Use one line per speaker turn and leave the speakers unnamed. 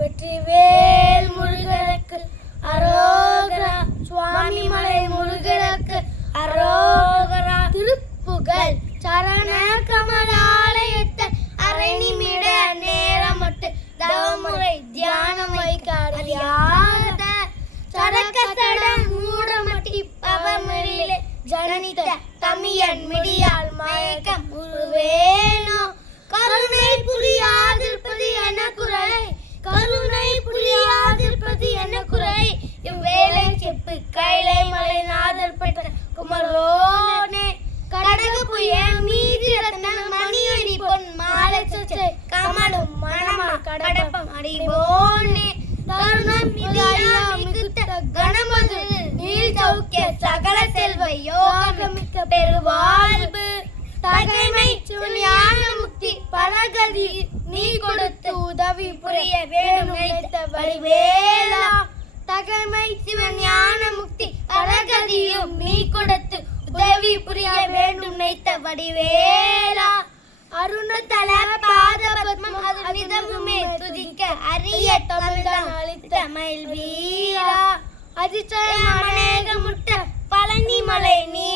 வெற்றிவேல் முருகனுக்கு அரோகரா சுவாமி மலை முருகனுக்கு அரோகரா திருப்புகழ் சரண கமலாலயத்தை அரை நிமிட நேரமட்டு தவமுறை தியானம் வைக்காத அறியாத சரக்கசடன் மூடமட்டி பவமரிலே ஜனனித்த தமியன் மிடி பெரு வாழ்வு தகைமை ஞான முக்தி பரகதி நீ கொடுத்து உதவி புரிய வேண்டும் நினைத்த வழிவேலா தகைமை சிவஞான முக்தி பரகதியும் நீ கொடுத்து உதவி புரிய வேண்டும் நினைத்த வடிவேலா அருணதல பாத பத்மம் அவிதமுமே துதிக்க அரிய தமிழ்தான் அளித்த மயில் வீரா. அதிசயம் அநேக முட்ட பழனி மலை நீ